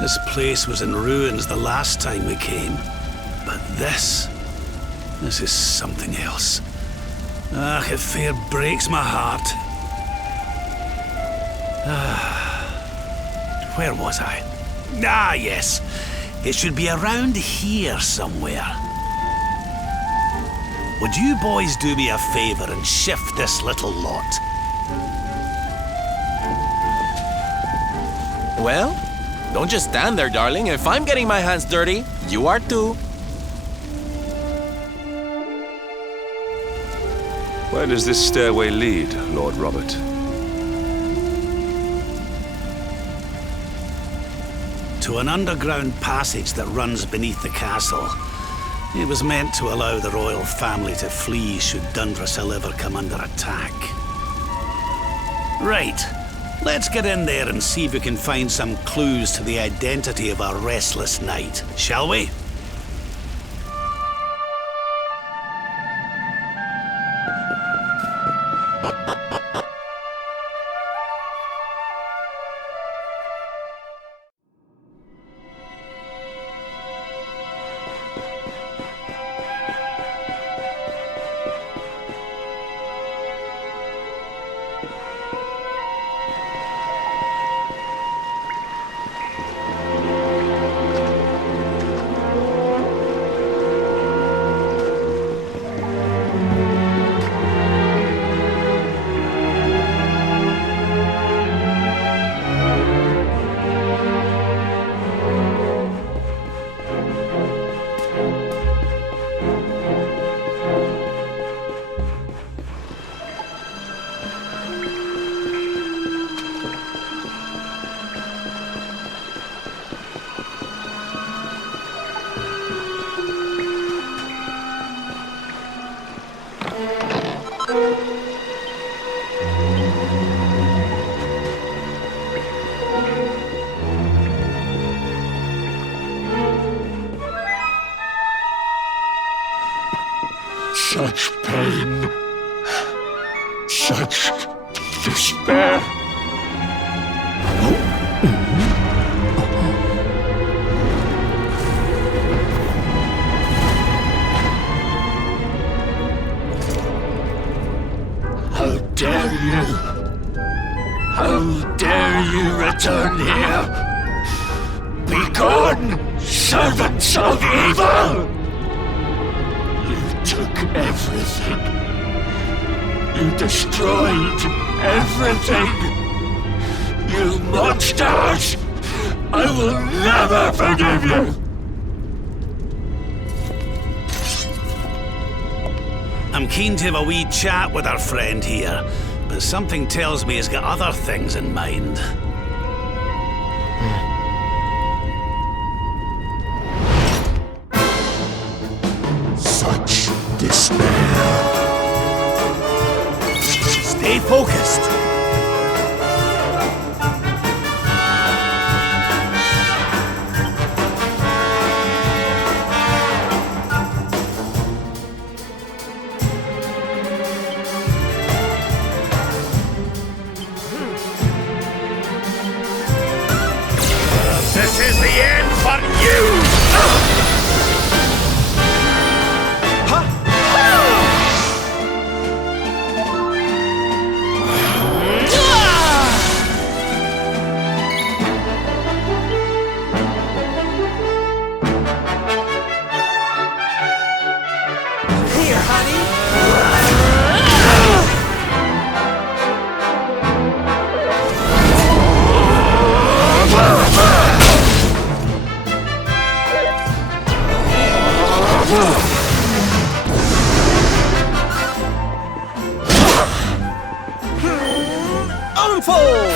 This place was in ruins the last time we came, but this is something else. Ah, it fair breaks my heart. Where was I? Ah, yes. It should be around here somewhere. Would you boys do me a favor and shift this little lot? Well, don't just stand there, darling. If I'm getting my hands dirty, you are too. Where does this stairway lead, Lord Robert? To an underground passage that runs beneath the castle. It was meant to allow the royal family to flee should Dundrusil ever come under attack. Right. Let's get in there and see if we can find some clues to the identity of our restless knight, shall we? Such pain, such despair. How dare you? How dare you return here? Be gone, servants of evil! Took everything. You destroyed everything. You monsters! I will never forgive you! I'm keen to have a wee chat with our friend here, but something tells me he's got other things in mind. focused. This is the end for you! Here, honey. Unfold!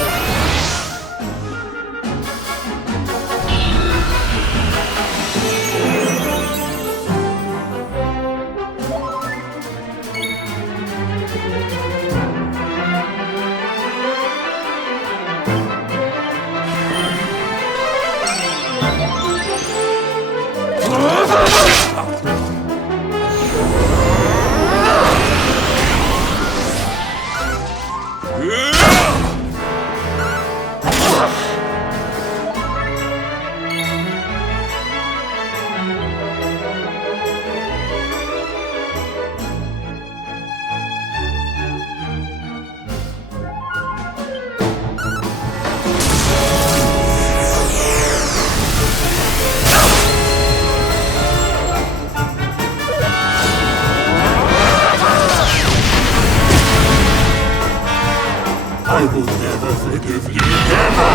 I will never forgive you, never!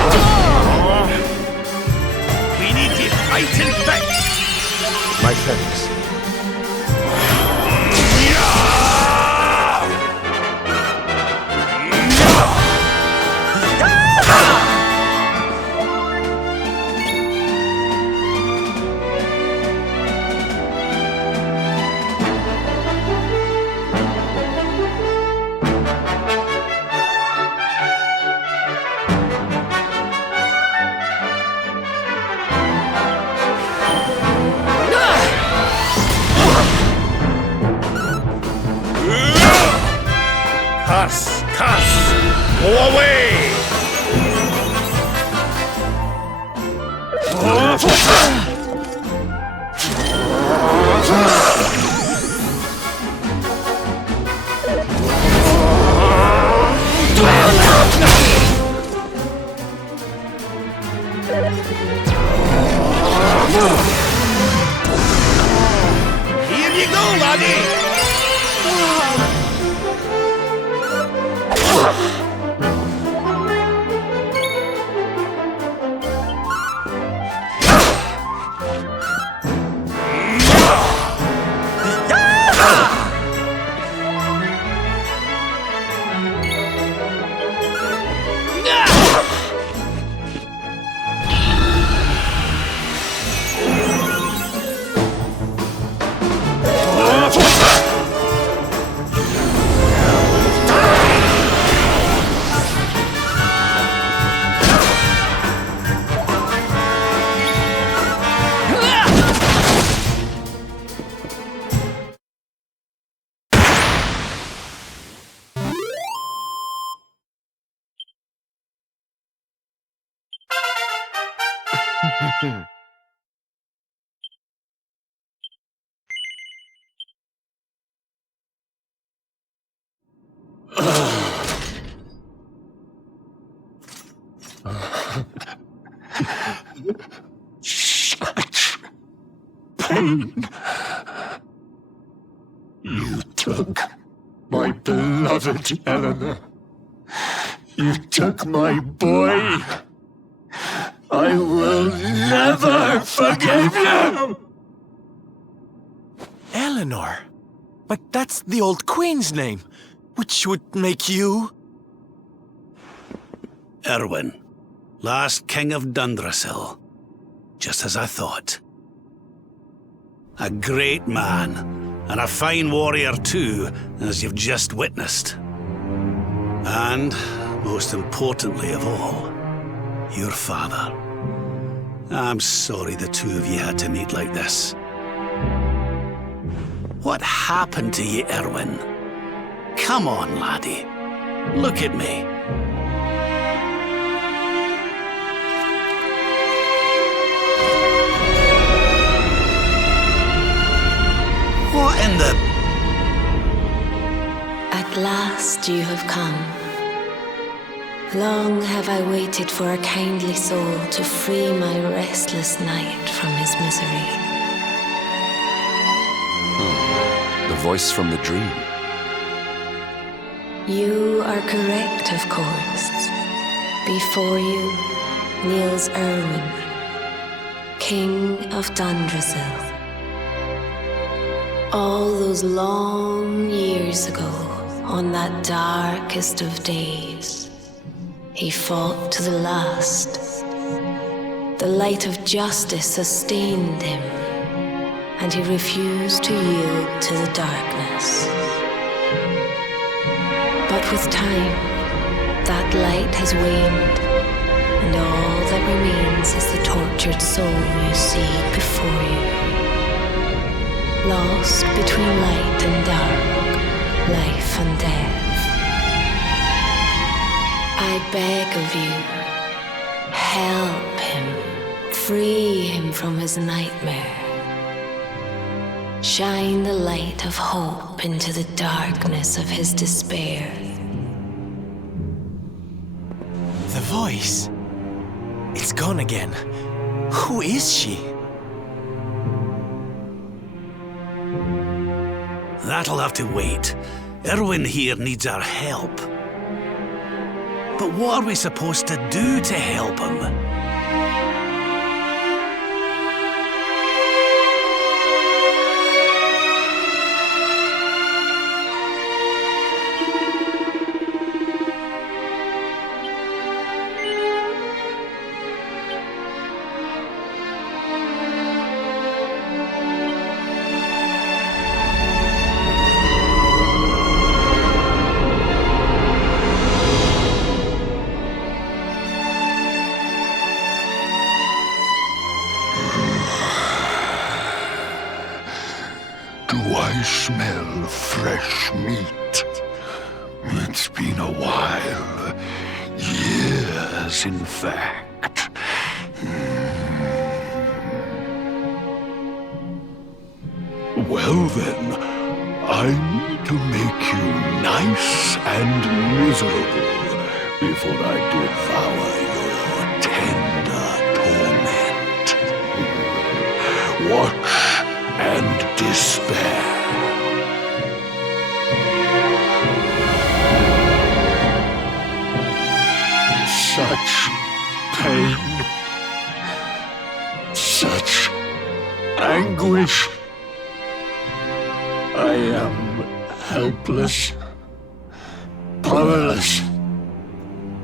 We need to fight and back. My thanks. Cuss! Go away! Here you go, laddie. Such pain. You took my beloved Eleanor. You took my boy. I will never forgive you! Eleanor? But that's the old queen's name, which would make you... Erwin, last king of Dundrasil. Just as I thought. A great man, and a fine warrior too, as you've just witnessed. And, most importantly of all, your father. I'm sorry the two of you had to meet like this. What happened to you, Erwin? Come on, laddie. Look at me. What in the... At last you have come. Long have I waited for a kindly soul to free my restless knight from his misery. The voice from the dream. You are correct, of course. Before you kneels Erwin, King of Dundrasil. All those long years ago, on that darkest of days, he fought to the last. The light of justice sustained him, and he refused to yield to the darkness. But with time, that light has waned, and all that remains is the tortured soul you see before you. Lost between light and dark, life and death. I beg of you, help him, free him from his nightmare. Shine the light of hope into the darkness of his despair. The voice. It's gone again. Who is she? That'll have to wait. Erwin here needs our help. But what are we supposed to do to help him? Do I smell fresh meat? It's been a while. Years, in fact. Well then, I need to make you nice and miserable before I devour your tender torment. Watch and despair. Such pain, such anguish. I am helpless, powerless,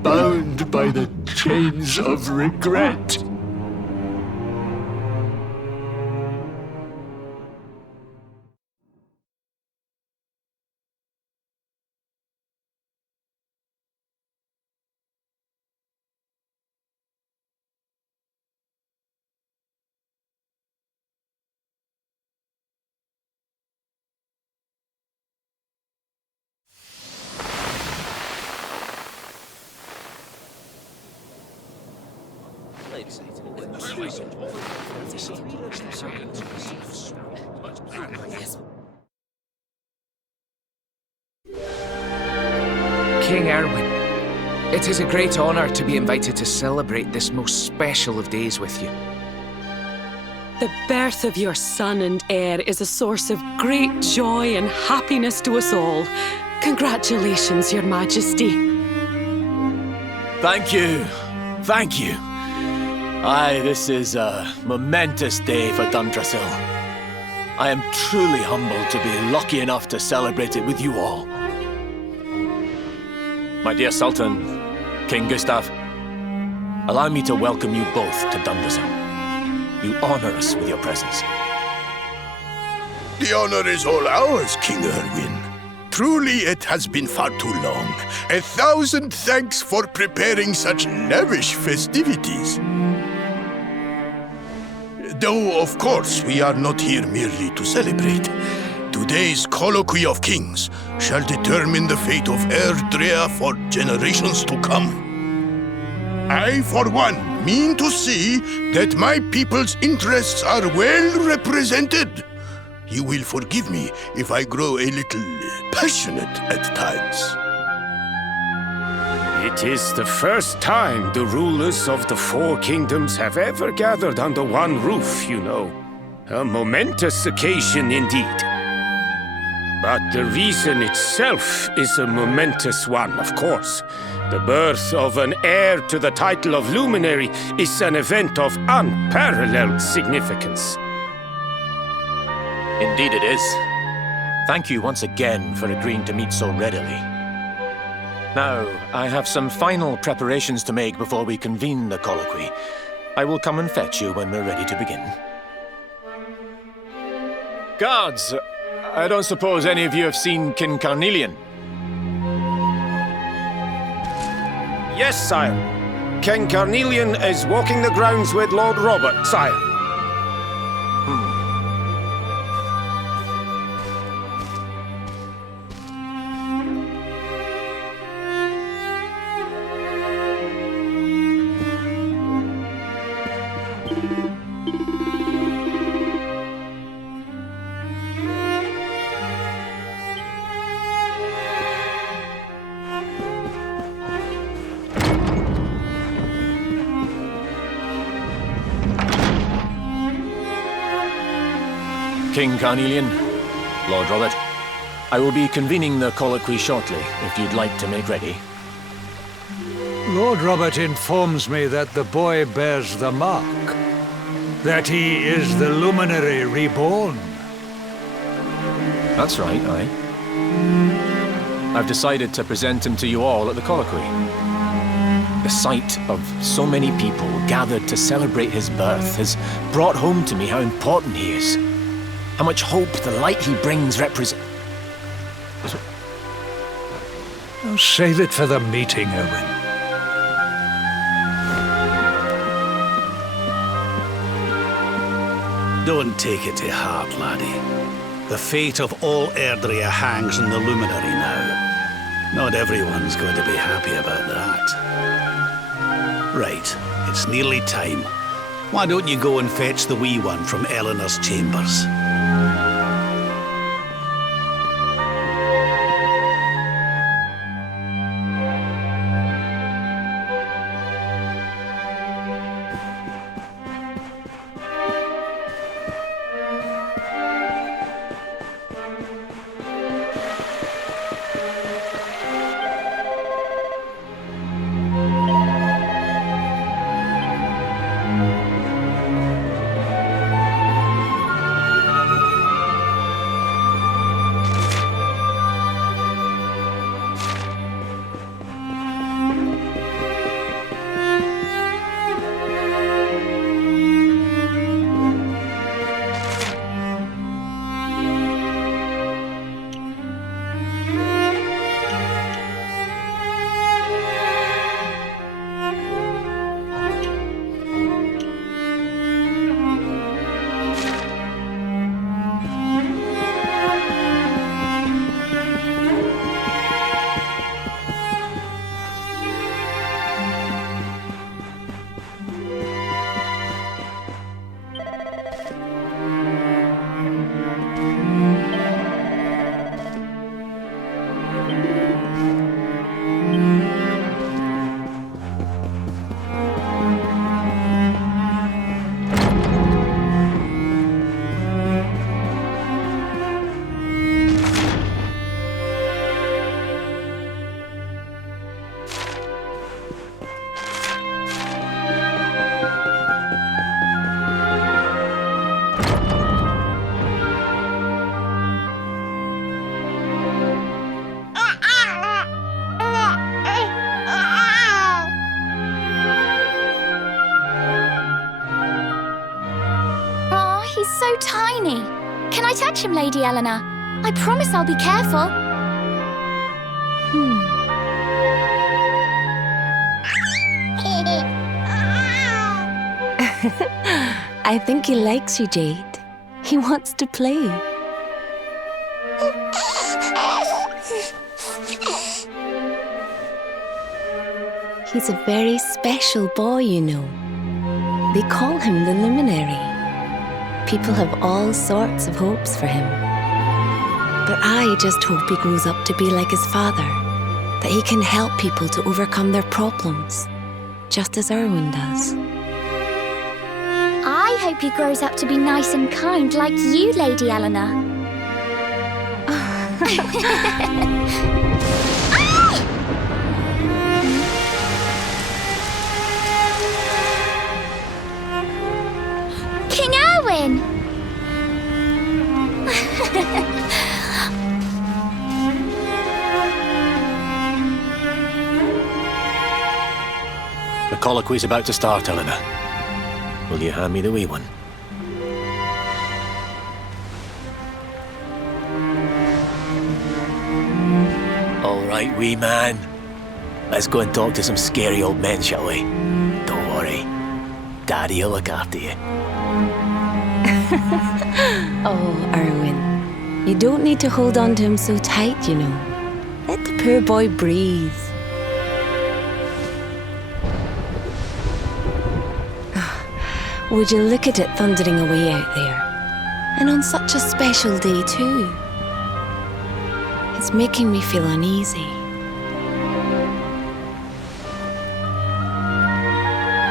bound by the chains of regret. King Erwin, it is a great honor to be invited to celebrate this most special of days with you. The birth of your son and heir is a source of great joy and happiness to us all. Congratulations, Your Majesty. Thank you. Thank you. Aye, this is a momentous day for Dundrasil. I am truly humbled to be lucky enough to celebrate it with you all. My dear Sultan, King Gustav, allow me to welcome you both to Dundrasil. You honor us with your presence. The honor is all ours, King Erwin. truly it has been far too long. 1,000 thanks for preparing such lavish festivities. Though, of course, we are not here merely to celebrate. Today's Colloquy of Kings shall determine the fate of Erdrea for generations to come. I, for one, mean to see that my people's interests are well represented. You will forgive me if I grow a little passionate at times. It is the first time the rulers of the Four Kingdoms have ever gathered under one roof, you know. A momentous occasion indeed. But the reason itself is a momentous one, of course. The birth of an heir to the title of Luminary is an event of unparalleled significance. Indeed it is. Thank you once again for agreeing to meet so readily. Now, I have some final preparations to make before we convene the colloquy. I will come and fetch you when we're ready to begin. Guards! I don't suppose any of you have seen King Carnelian? Yes, sire. King Carnelian is walking the grounds with Lord Robert, sire. King Carnelian, Lord Robert, I will be convening the colloquy shortly, if you'd like to make ready. Lord Robert informs me that the boy bears the mark. That he is the Luminary reborn. That's right, aye. I've decided to present him to you all at the colloquy. The sight of so many people gathered to celebrate his birth has brought home to me how important he is. How much hope the light he brings represents. Save it for the meeting, Owen. Don't take it to heart, laddie. The fate of all Erdrea hangs on the Luminary now. Not everyone's going to be happy about that. Right, it's nearly time. Why don't you go and fetch the wee one from Eleanor's chambers? He's so tiny. Can I touch him, Lady Eleanor? I promise I'll be careful. I think he likes you, Jade. He wants to play. He's a very special boy, you know. They call him the Luminary. People have all sorts of hopes for him. But I just hope he grows up to be like his father, that he can help people to overcome their problems, just as Erwin does. I hope he grows up to be nice and kind like you, Lady Eleanor. King Erwin! The colloquy's about to start, Eleanor. Will you hand me the wee one? All right, wee man. Let's go and talk to some scary old men, shall we? Don't worry. Daddy'll look after you. Oh, Erwin. You don't need to hold on to him so tight, you know. Let the poor boy breathe. Would you look at it thundering away out there? And on such a special day, too. It's making me feel uneasy.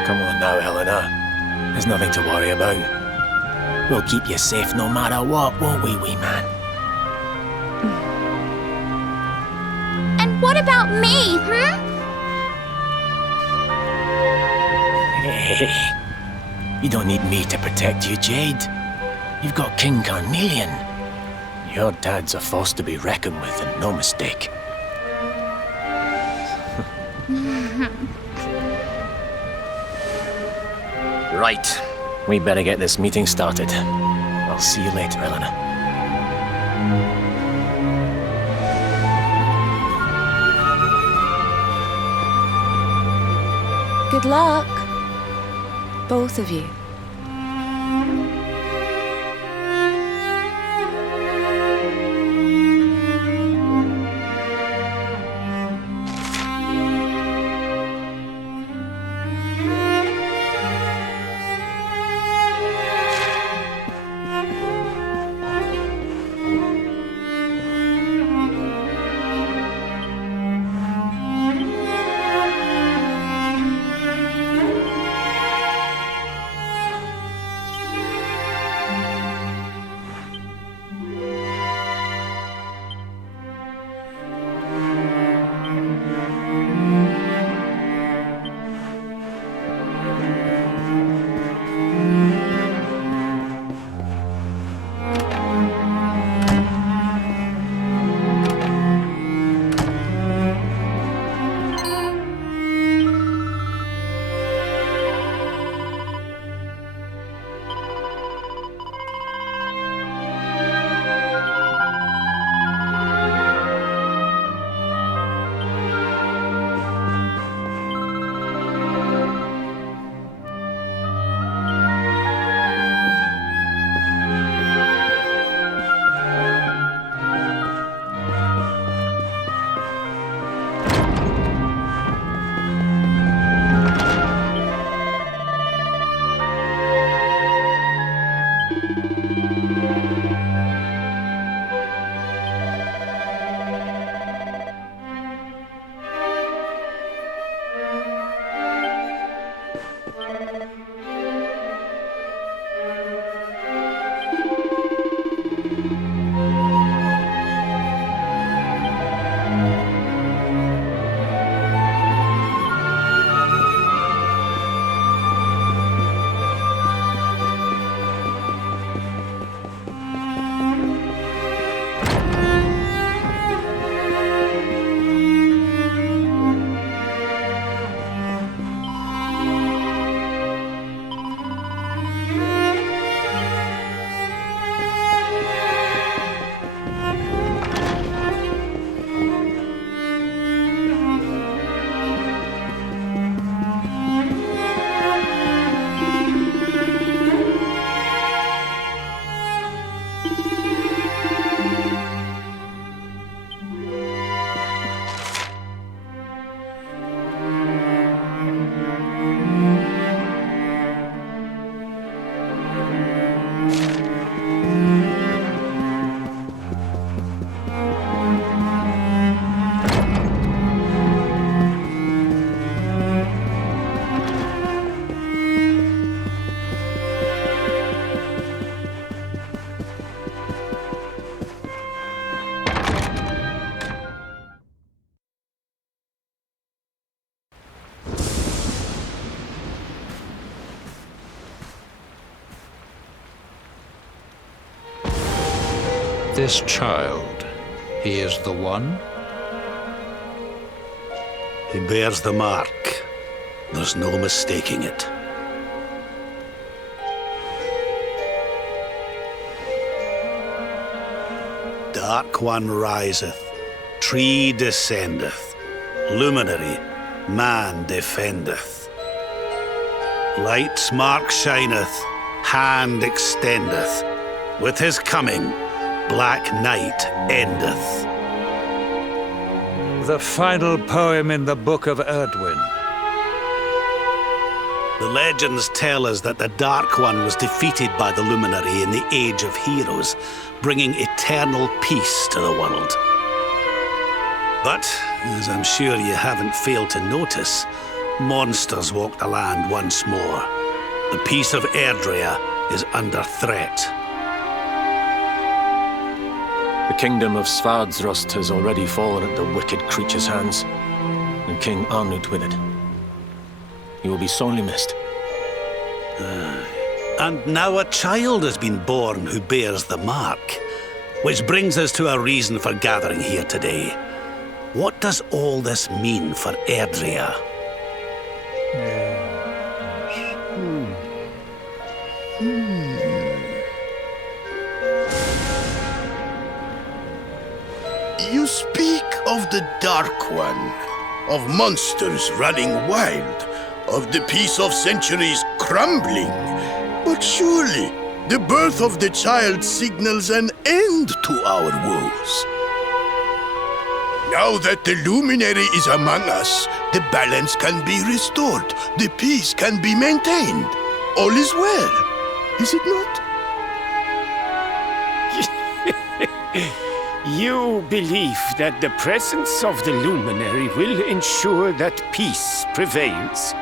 Come on now, Eleanor. There's nothing to worry about. We'll keep you safe no matter what, won't we, wee man? And what about me, Hey, you don't need me to protect you, Jade. You've got King Carnelian. Your dad's a force to be reckoned with, and no mistake. Right. We better get this meeting started. I'll see you later, Eleanor. Good luck, both of you. This child, he is the one? He bears the mark. There's no mistaking it. Dark One riseth, tree descendeth, luminary, man defendeth. Light's mark shineth, hand extendeth. With his coming, black night endeth. The final poem in the Book of Erdwin. The legends tell us that the Dark One was defeated by the Luminary in the Age of Heroes, bringing eternal peace to the world. But, as I'm sure you haven't failed to notice, monsters walk the land once more. The peace of Erdrea is under threat. The kingdom of Svadsrust has already fallen at the wicked creature's hands, and King Arnut with it. He will be sorely missed. And now a child has been born who bears the mark, which brings us to a reason for gathering here today. What does all this mean for Erdrea? You speak of the Dark One, of monsters running wild, of the peace of centuries crumbling. But surely, the birth of the child signals an end to our woes. Now that the Luminary is among us, the balance can be restored, the peace can be maintained. All is well, is it not? You believe that the presence of the Luminary will ensure that peace prevails.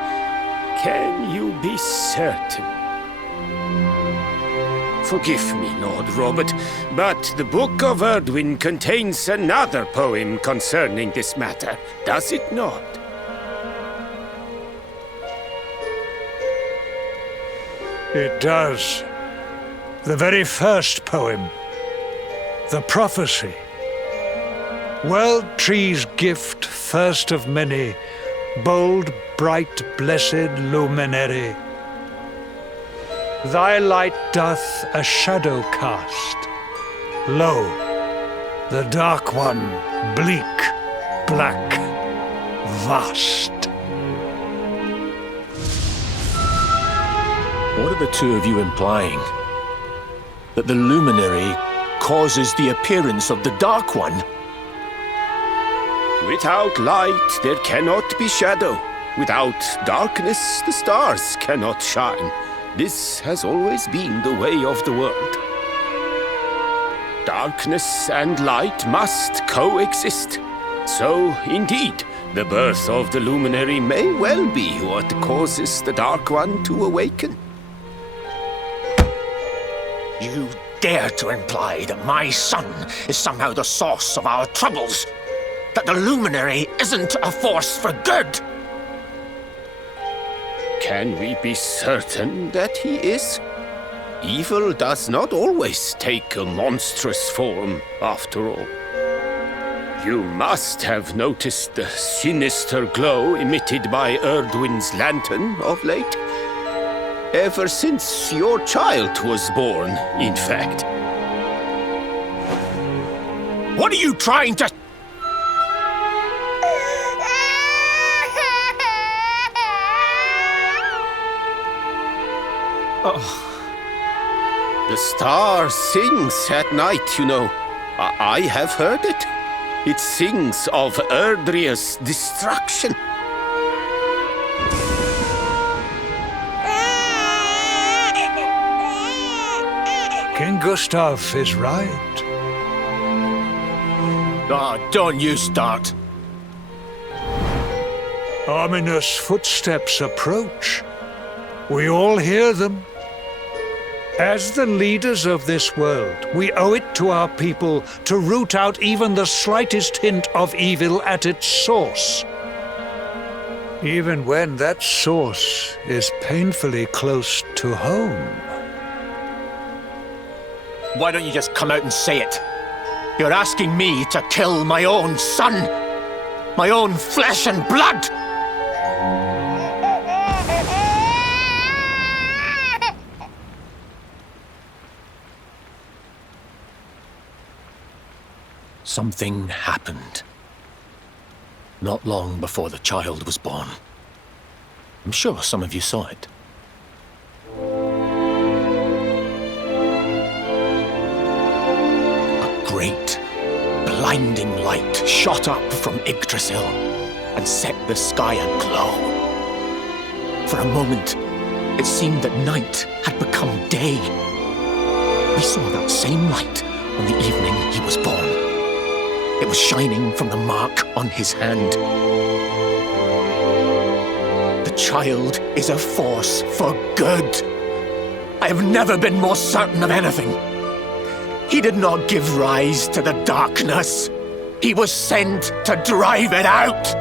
Can you be certain? Forgive me, Lord Robert, but the Book of Erdwin contains another poem concerning this matter, does it not? It does. The very first poem. The prophecy. World Tree's gift, first of many, bold, bright, blessed luminary. Thy light doth a shadow cast. Lo, the Dark One, bleak, black, vast. What are the two of you implying? That the Luminary causes the appearance of the Dark One? Without light, there cannot be shadow. Without darkness, the stars cannot shine. This has always been the way of the world. Darkness and light must coexist. So, indeed, the birth of the Luminary may well be what causes the Dark One to awaken. You dare to imply that my son is somehow the source of our troubles? That the Luminary isn't a force for good? Can we be certain that he is? Evil does not always take a monstrous form, after all. You must have noticed the sinister glow emitted by Erdwin's lantern of late. Ever since your child was born, in fact. What are you trying to... The star sings at night, you know. I have heard it. It sings of Erdrea's destruction. King Gustav is right. Ah, don't you start. Ominous footsteps approach. We all hear them. As the leaders of this world, we owe it to our people to root out even the slightest hint of evil at its source. Even when that source is painfully close to home. Why don't you just come out and say it? You're asking me to kill my own son. My own flesh and blood. Something happened. Not long before the child was born. I'm sure some of you saw it. A great, blinding light shot up from Yggdrasil and set the sky aglow. For a moment, it seemed that night had become day. We saw that same light on the evening he was born. It was shining from the mark on his hand. The child is a force for good. I have never been more certain of anything. He did not give rise to the darkness. He was sent to drive it out.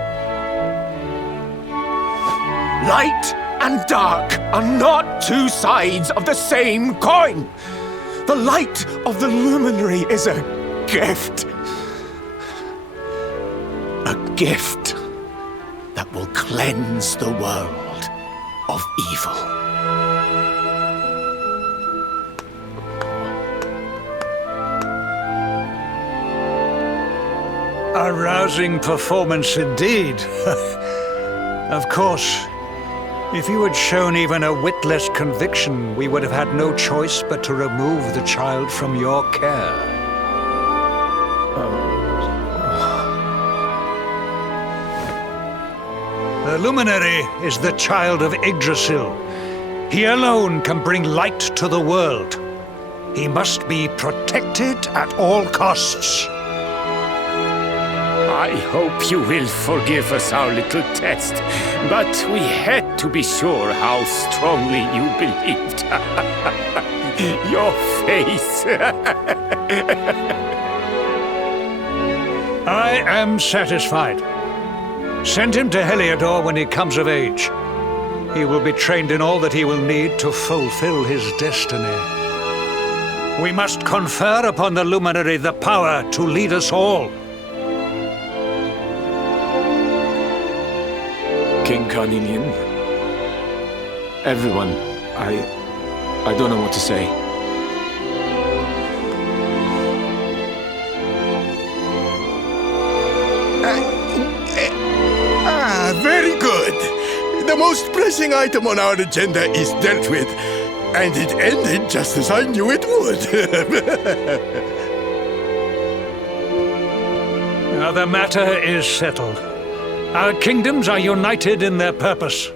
Light and dark are not two sides of the same coin. The light of the luminary is a gift. A gift that will cleanse the world of evil. A rousing performance indeed. Of course, if you had shown even a whit less conviction, we would have had no choice but to remove the child from your care. The luminary is the child of Yggdrasil. He alone can bring light to the world. He must be protected at all costs. I hope you will forgive us our little test, but we had to be sure how strongly you believed. Your face. I am satisfied. Send him to Heliodor when he comes of age. He will be trained in all that he will need to fulfill his destiny. We must confer upon the luminary the power to lead us all. King Carnelian, everyone, I don't know what to say. Very good. The most pressing item on our agenda is dealt with, and it ended just as I knew it would. Now the matter is settled. Our kingdoms are united in their purpose.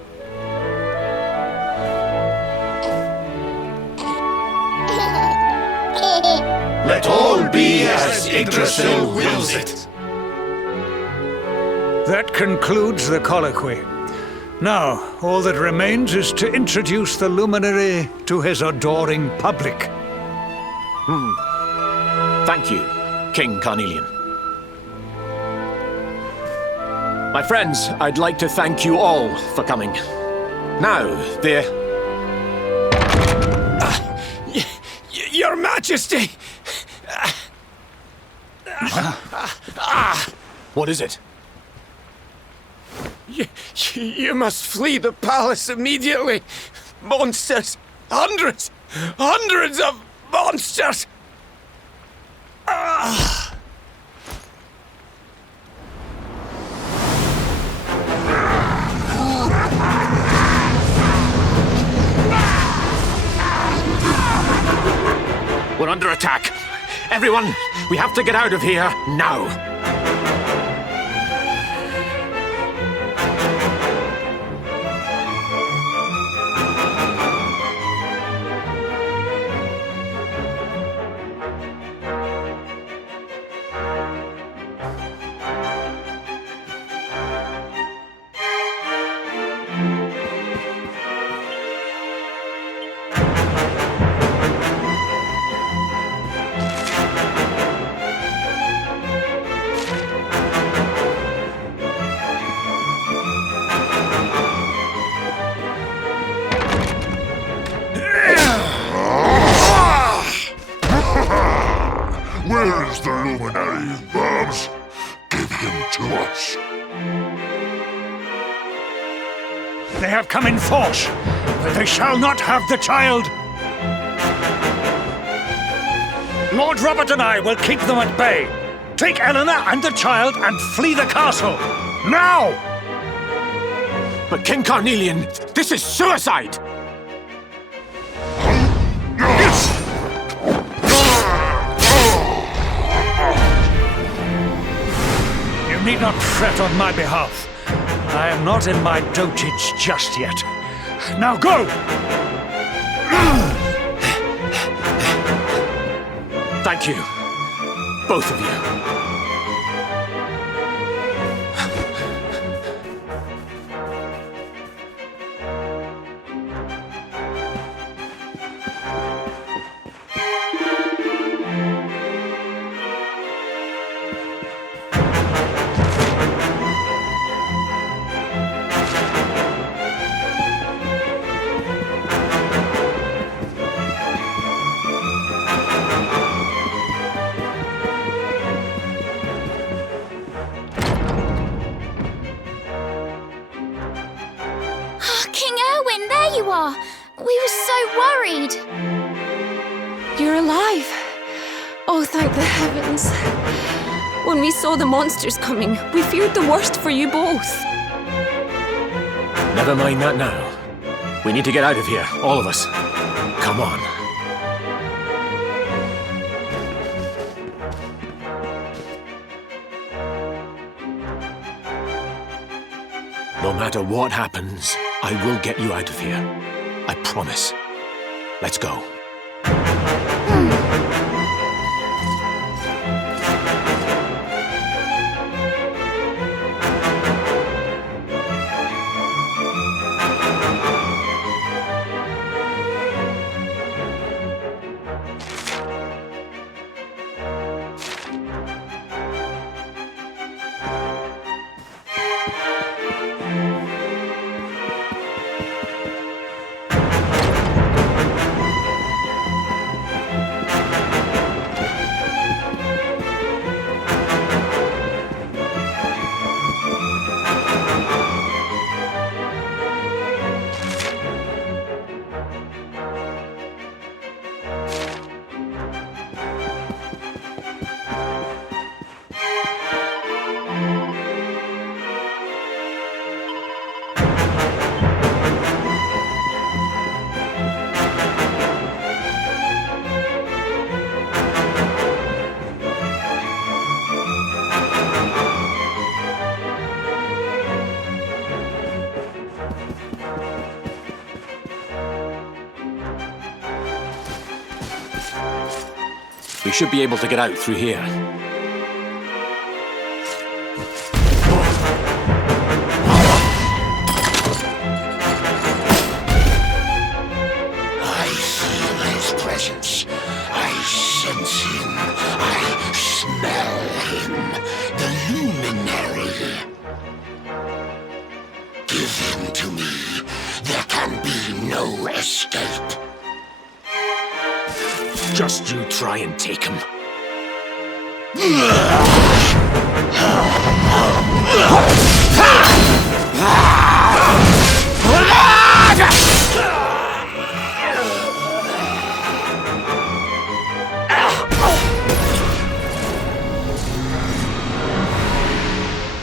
Let all be as Yggdrasil wills it. That concludes the colloquy. Now, all that remains is to introduce the luminary to his adoring public. Thank you, King Carnelian. My friends, I'd like to thank you all for coming. Now, Your Majesty! What is it? You must flee the palace immediately. Monsters! Hundreds of monsters! Everyone, we have to get out of here now. Where is the luminary, Babs? Give him to us. They have come in force, but they shall not have the child. Lord Robert and I will keep them at bay. Take Eleanor and the child and flee the castle. Now! But King Carnelian, this is suicide! You need not fret on my behalf. I am not in my dotage just yet. Now go! Thank you, both of you. You are. We were so worried. You're alive. Oh, thank the heavens. When we saw the monsters coming, we feared the worst for you both. Never mind that now. We need to get out of here, all of us. Come on. No matter what happens, I will get you out of here. I promise. Let's go. We should be able to get out through here. I feel his presence. I sense him. I smell him. The luminary. Give him to me. There can be no escape. Just you try and take him.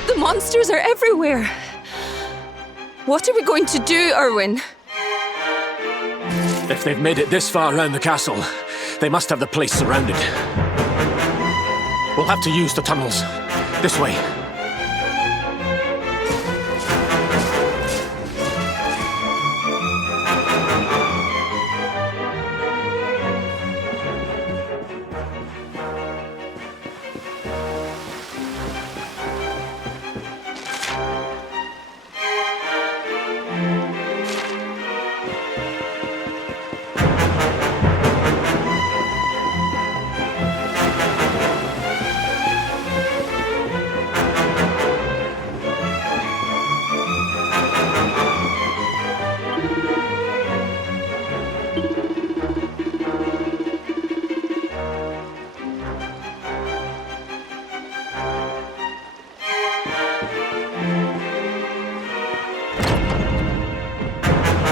The monsters are everywhere. What are we going to do, Erwin? If they've made it this far around the castle, they must have the place surrounded. We'll have to use the tunnels. This way.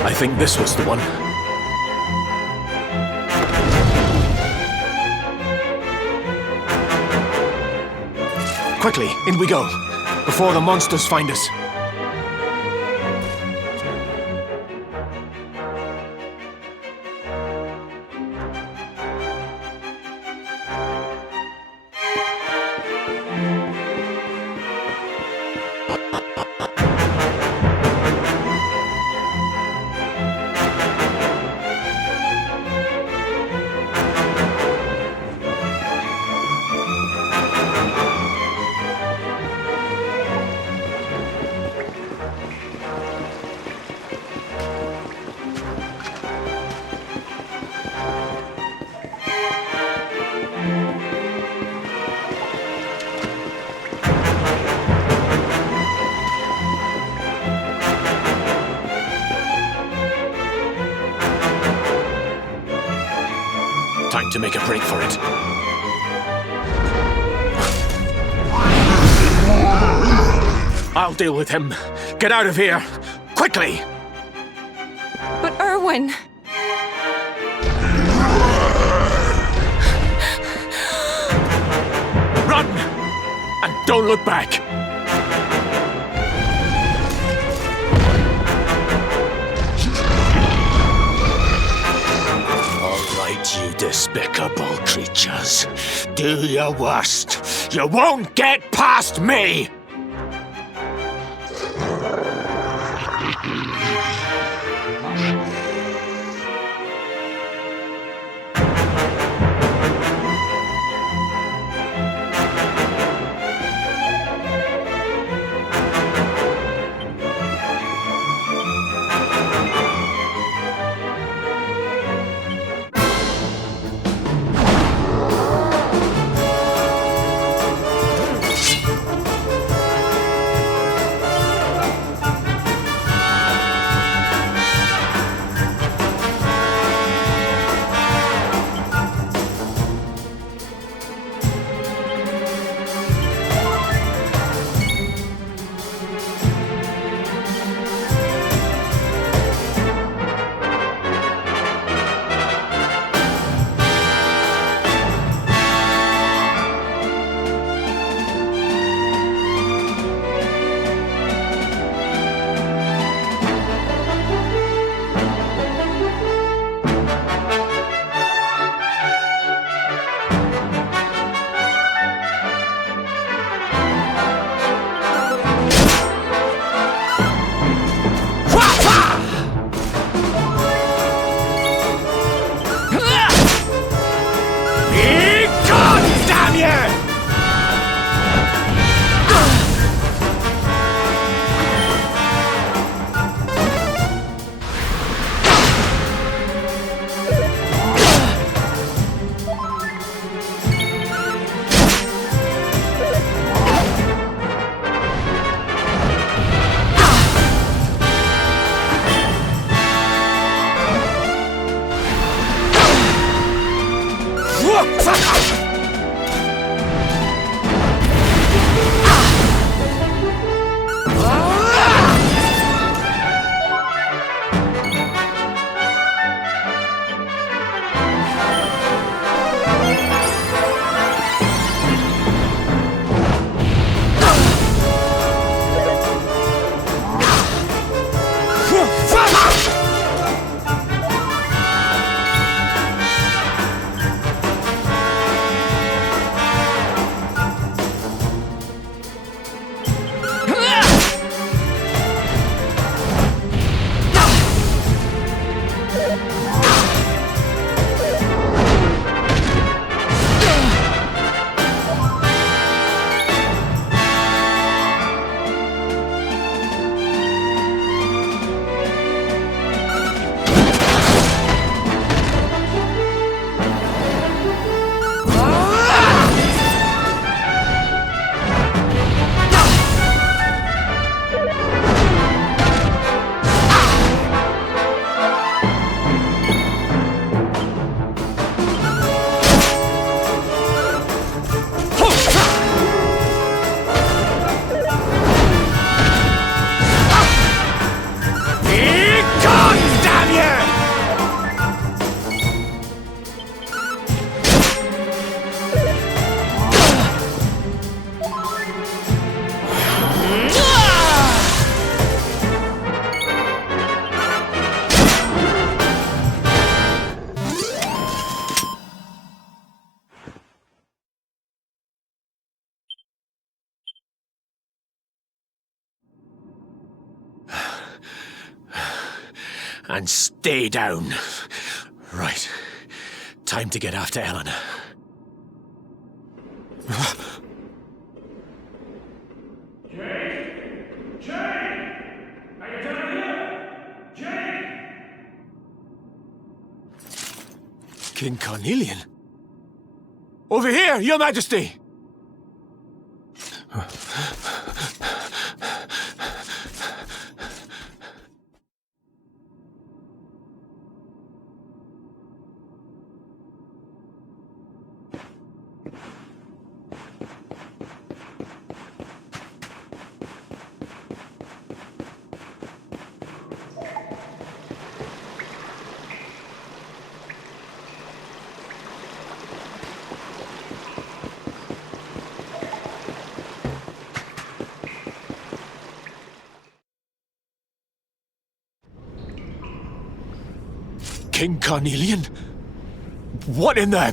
I think this was the one. Quickly, in we go, before the monsters find us. Time to make a break for it. I'll deal with him. Get out of here! Quickly! But Erwin... Run! And don't look back! You despicable creatures. Do your worst. You won't get past me! and stay down. Right. Time to get after Eleanor. King Carnelian? Over here, Your Majesty! King Carnelian? What in the...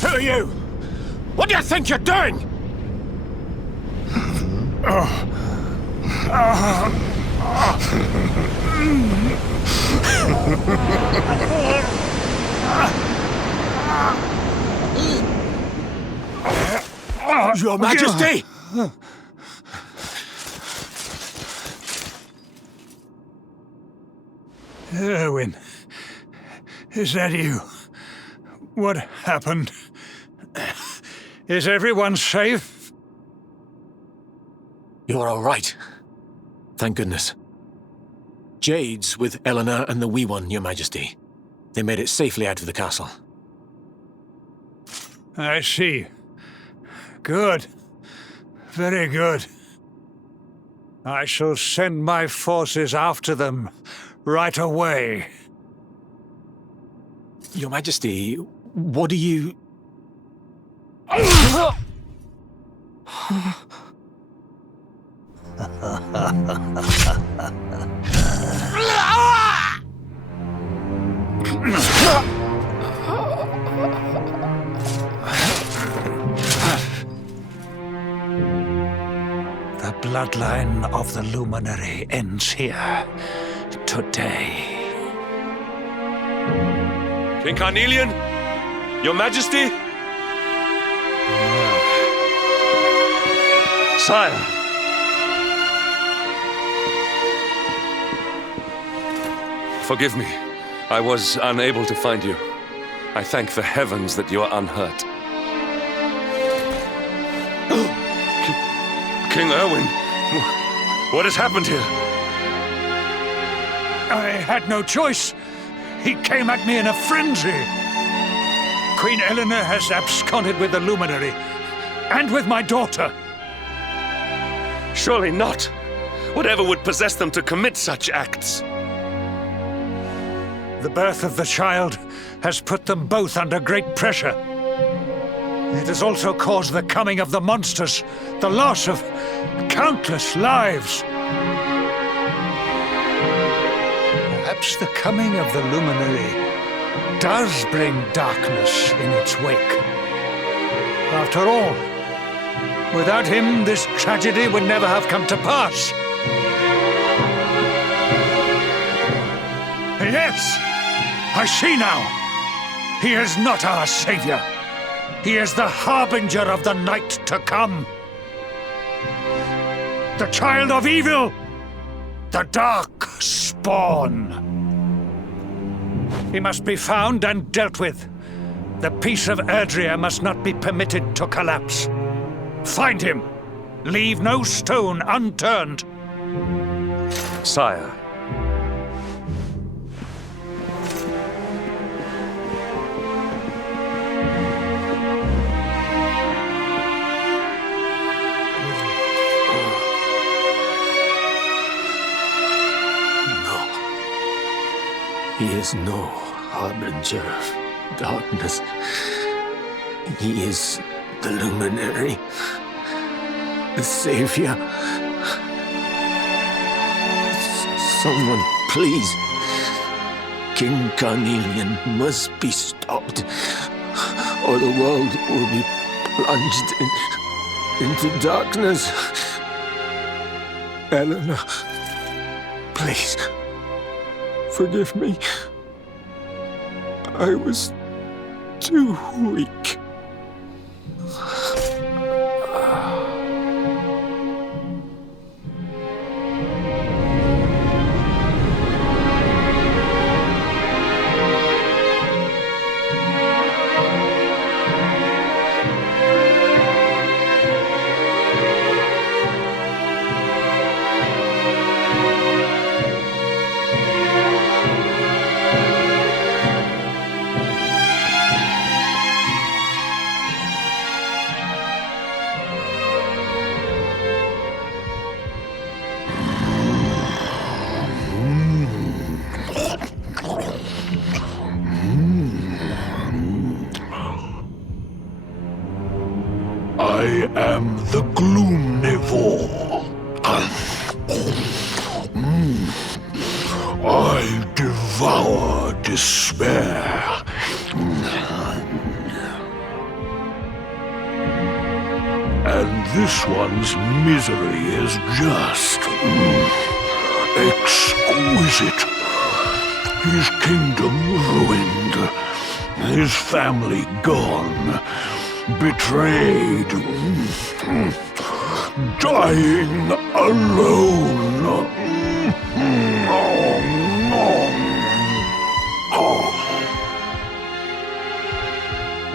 Who are you? What do you think you're doing? Your Majesty! Erwin, is that you? What happened? Is everyone safe? You're all right. Thank goodness. Jade's with Eleanor and the wee one, Your Majesty. They made it safely out of the castle. I see. Good. Very good. I shall send my forces after them right away. Your Majesty, what do you... The bloodline of the Luminary ends here. Today. King Carnelian? Your Majesty? Sire. Forgive me. I was unable to find you. I thank the heavens that you are unhurt. King Erwin, what has happened here? I had no choice. He came at me in a frenzy. Queen Eleanor has absconded with the Luminary, and with my daughter. Surely not. Whatever would possess them to commit such acts? The birth of the child has put them both under great pressure. It has also caused the coming of the monsters, the loss of countless lives. Perhaps the coming of the Luminary does bring darkness in its wake. After all, without him, this tragedy would never have come to pass. Yes, I see now. He is not our savior. He is the harbinger of the night to come. The child of evil. The dark spawn. He must be found and dealt with. The peace of Erdrea must not be permitted to collapse. Find him. Leave no stone unturned. Sire. He is no harbinger of darkness. He is the Luminary, the Savior. Someone, please. King Carnelian must be stopped, or the world will be plunged into darkness. Eleanor, please, forgive me. I was too weak. I am the Gloomnivore. I devour despair. And this one's misery is just exquisite. His kingdom ruined, his family gone, betrayed, dying alone.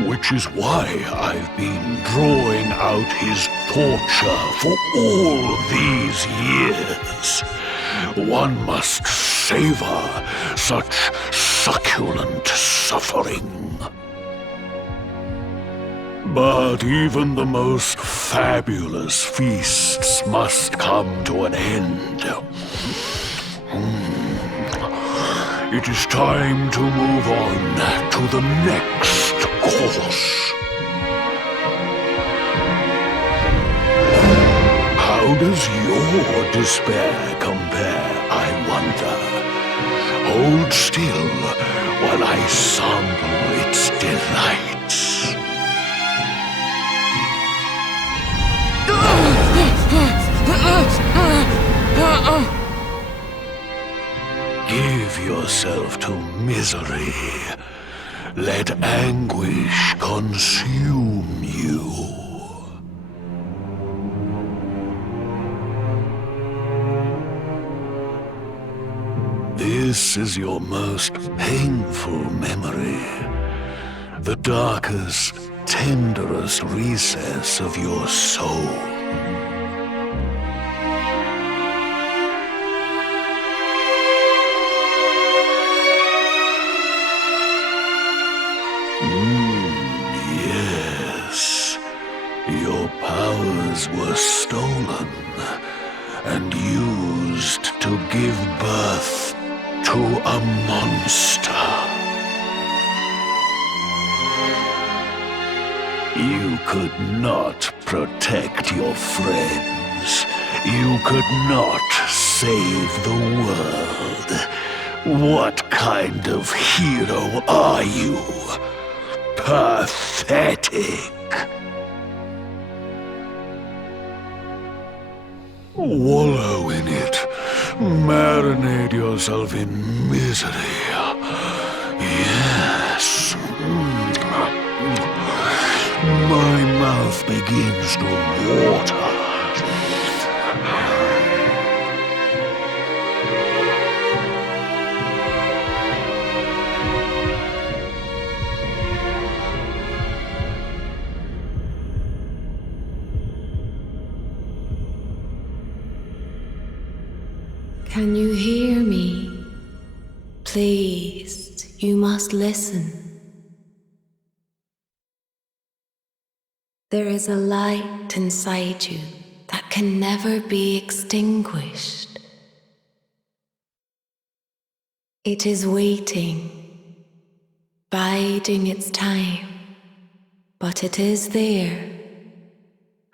Which is why I've been drawing out his torture for all these years. One must savor such succulent suffering. But even the most fabulous feasts must come to an end. It is time to move on to the next course. How does your despair compare, I wonder? Hold still while I sample its delights. Give yourself to misery. Let anguish consume you. This is your most painful memory. The darkest, tenderest recess of your soul. Yes, your powers were stolen and used to give birth to a monster. You could not protect your friends. You could not save the world. What kind of hero are you? Pathetic. Wallow in it. Marinate yourself in misery. Yes. My mouth begins to water. Can you hear me? Please, you must listen. There is a light inside you that can never be extinguished. It is waiting, biding its time, but it is there,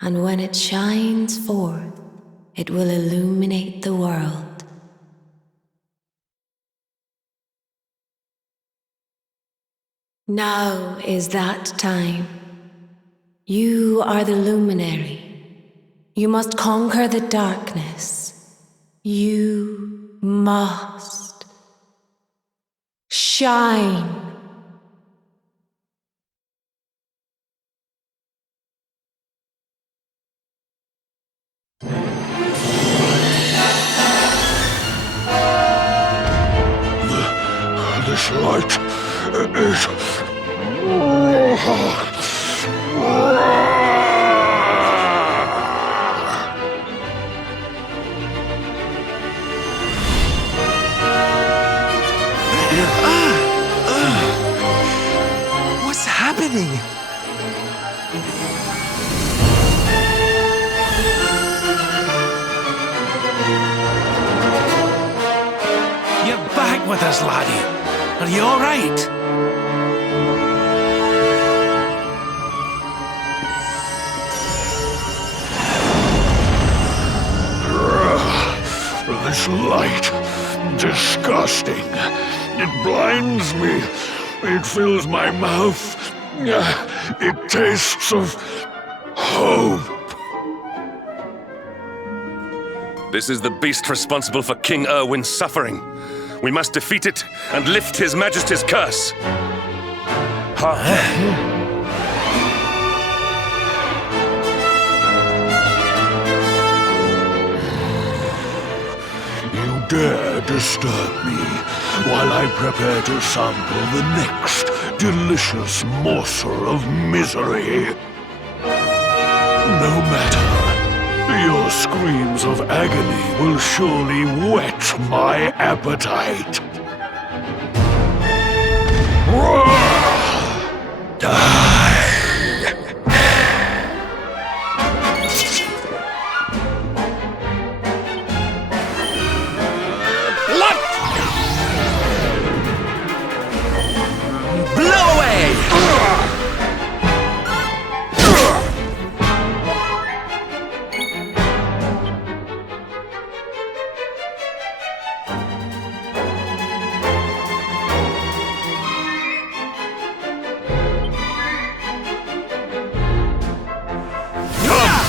and when it shines forth, it will illuminate the world. Now is that time. You are the luminary. You must conquer the darkness. You must shine. This light is... What's happening? You're back with us, laddie. Are you all right? This light, disgusting. It blinds me. It fills my mouth. It tastes of hope. This is the beast responsible for King Erwin's suffering. We must defeat it and lift His Majesty's curse. You dare disturb me while I prepare to sample the next delicious morsel of misery. No matter. Your screams of agony will surely whet my appetite. Die! Blood! Blow away!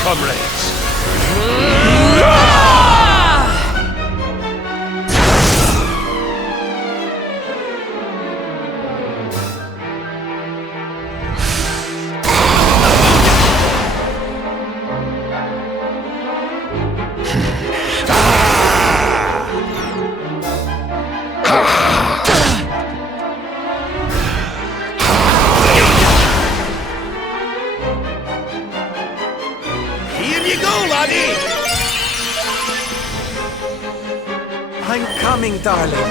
Comrades! I'm coming, darling.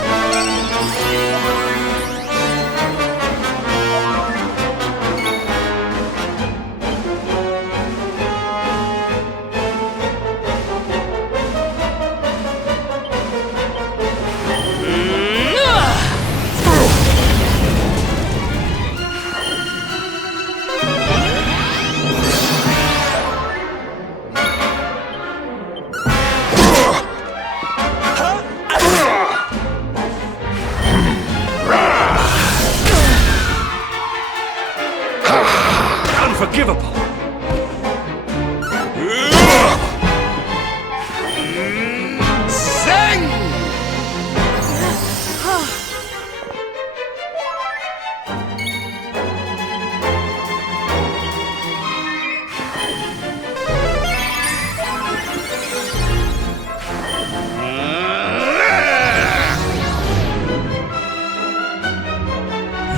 Unforgivable! Zing!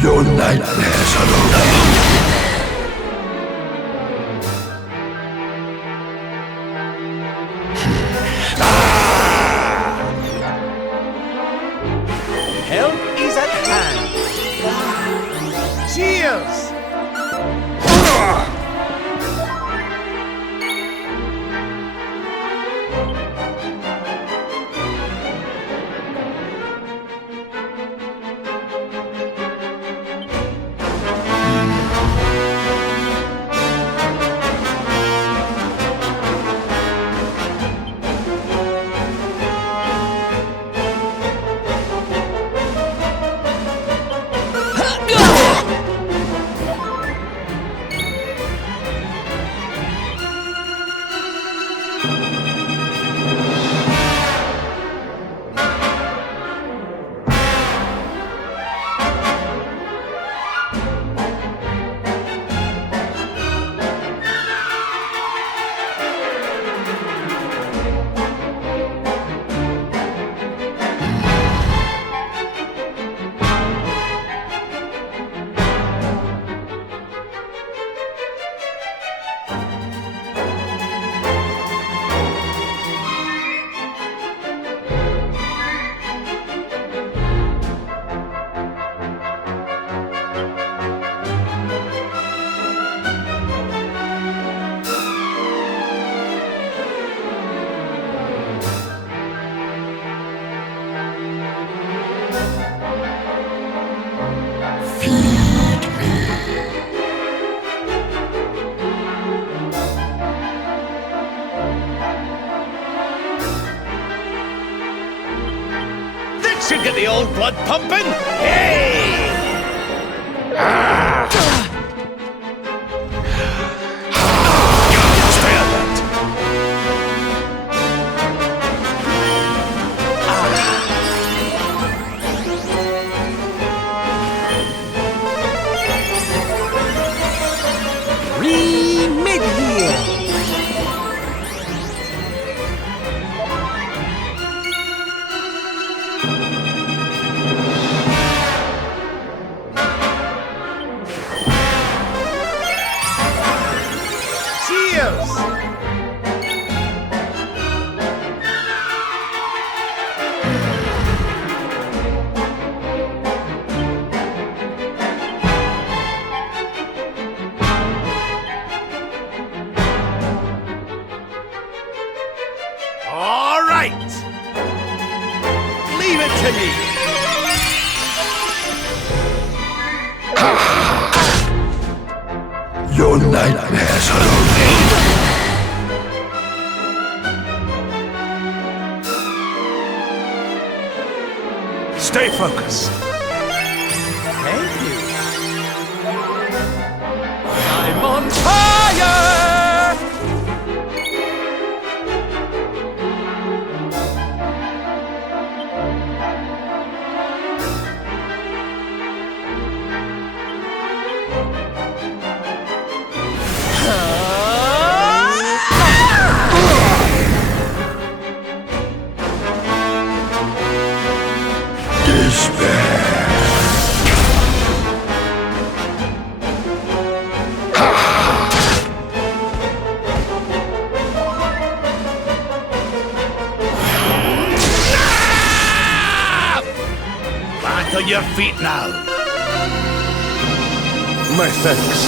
Your nightmares are over. Help is at hand. Cheers! blood pumping? Hey! Stay alert. Re-mid here. All right. Leave it to me. Your nightmares are over. Stay focused. Thank you. I'm on fire! Back on your feet now. My thanks.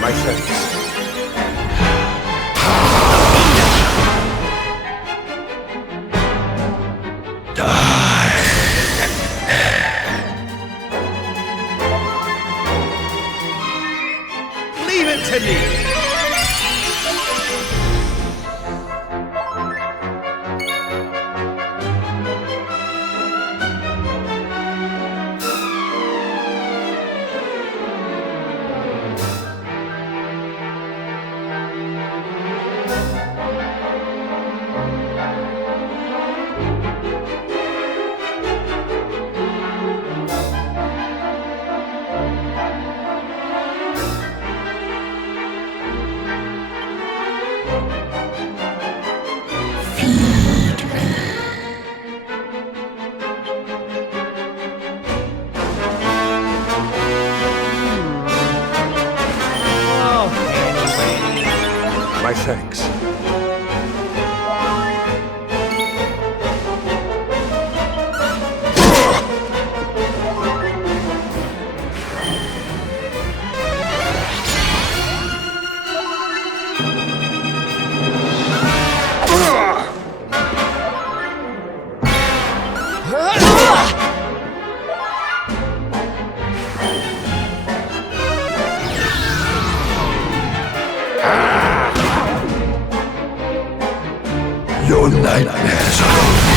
My thanks. Leave it to me. My thanks. Your nightmares are over.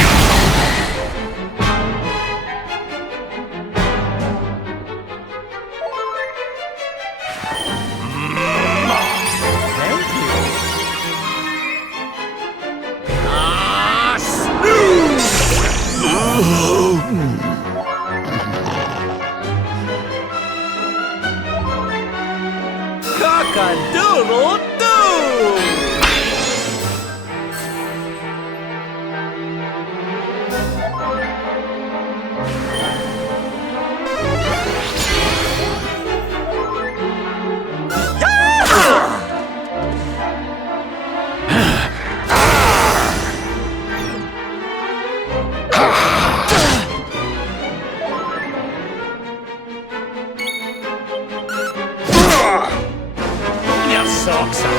Cock-a-doodle-doo! Your socks up.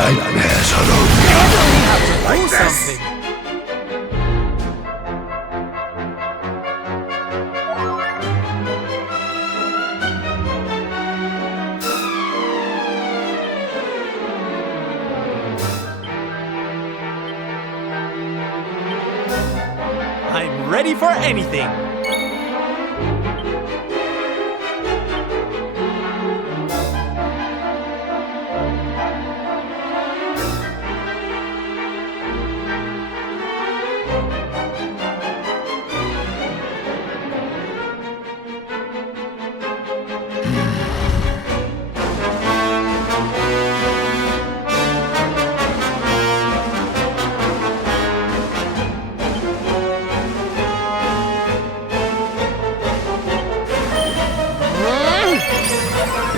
nightmares are only Do something. I'm ready for anything.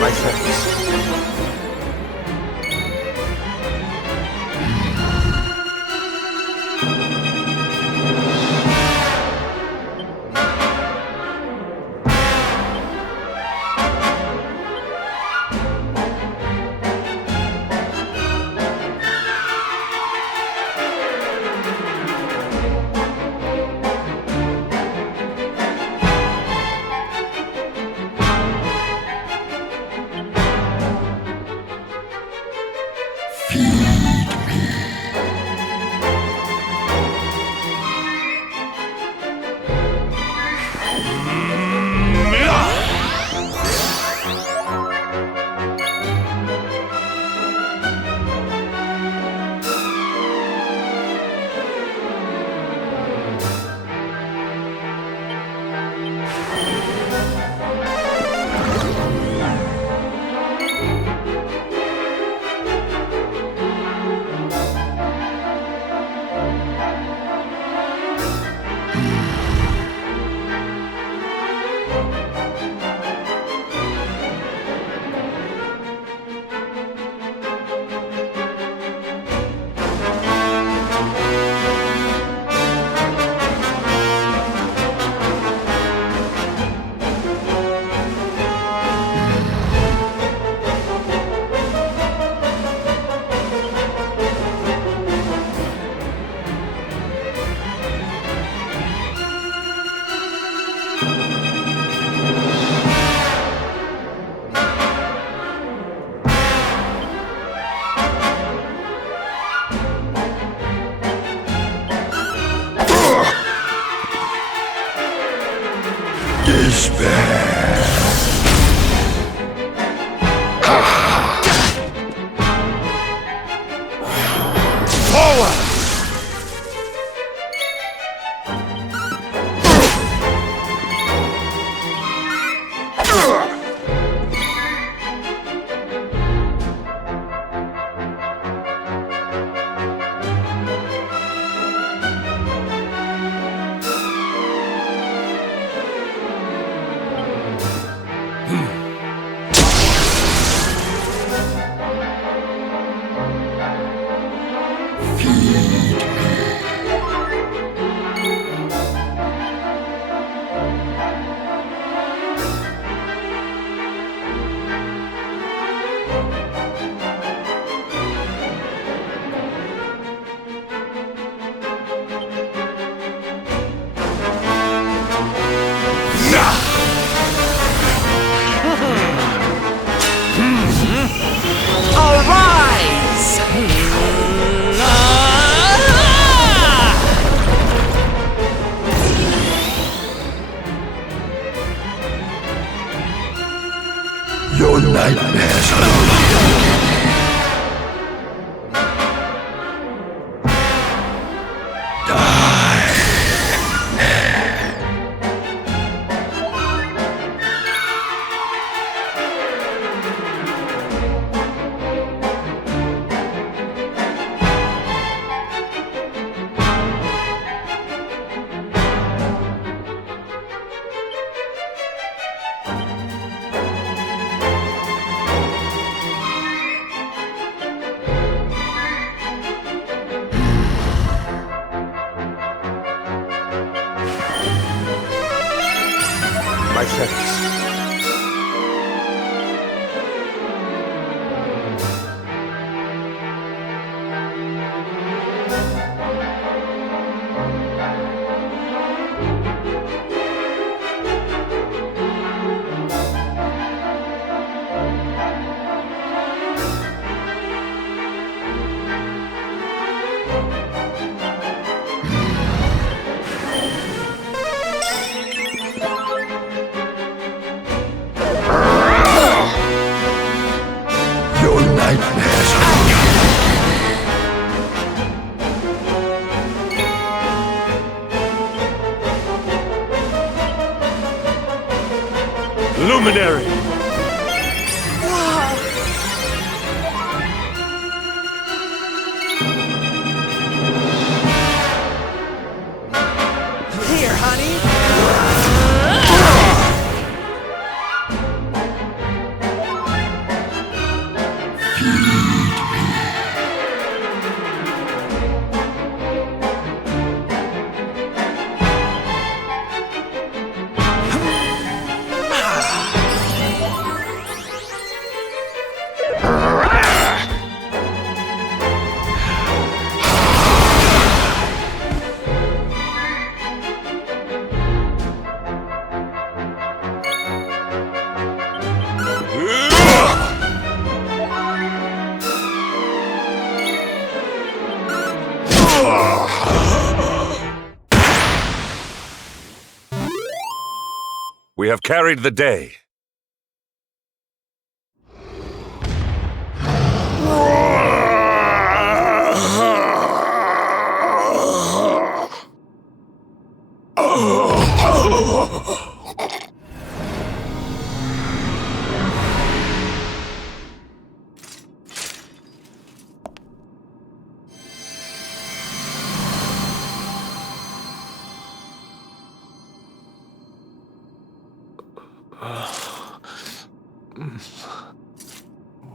My thanks. Your nightmares are only My thanks. Luminary! Here, honey. We have carried the day.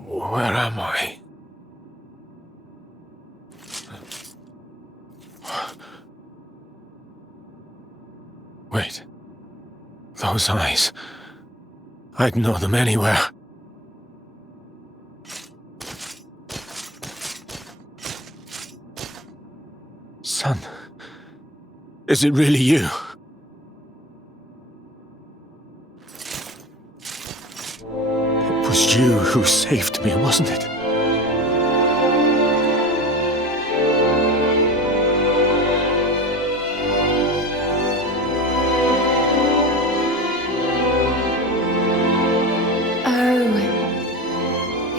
Where am I? Wait. Those eyes. I'd know them anywhere. Son. Is it really you? It was you who saved me, wasn't it?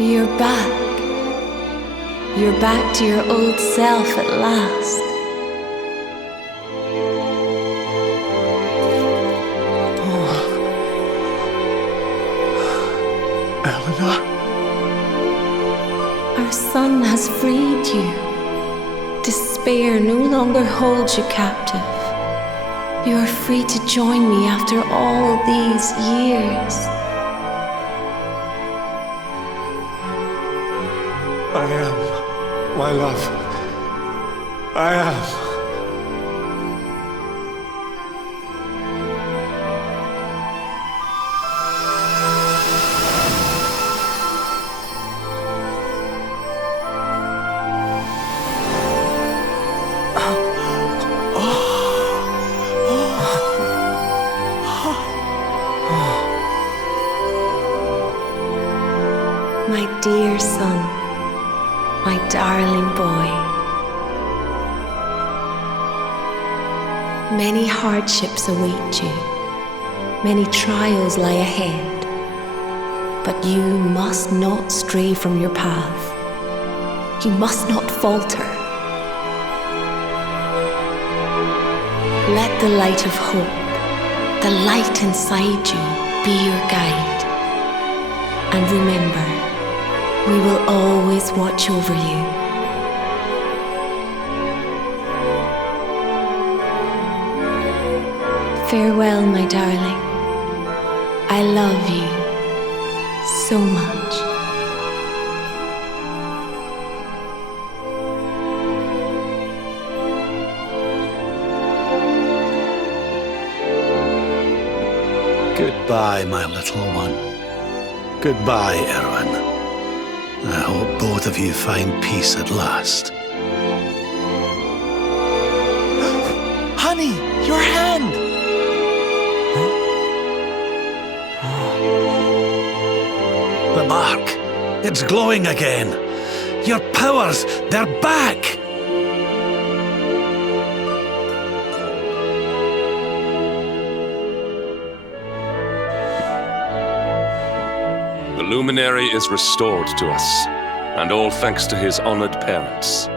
You're back. You're back to your old self at last. Eleanor? Our son has freed you. Despair no longer holds you captive. You are free to join me after all these years. I am, my love. I am. My dear son, my darling boy. Many hardships await you, many trials lie ahead, but you must not stray from your path. You must not falter. Let the light of hope, the light inside you, be your guide. And remember, we will always watch over you. Farewell, my darling. I love you so much. Goodbye, my little one. Goodbye, Erwin. I hope both of you find peace at last. Honey, your hand! The mark. It's glowing again. Your powers, they're back! The luminary is restored to us, and all thanks to his honored parents.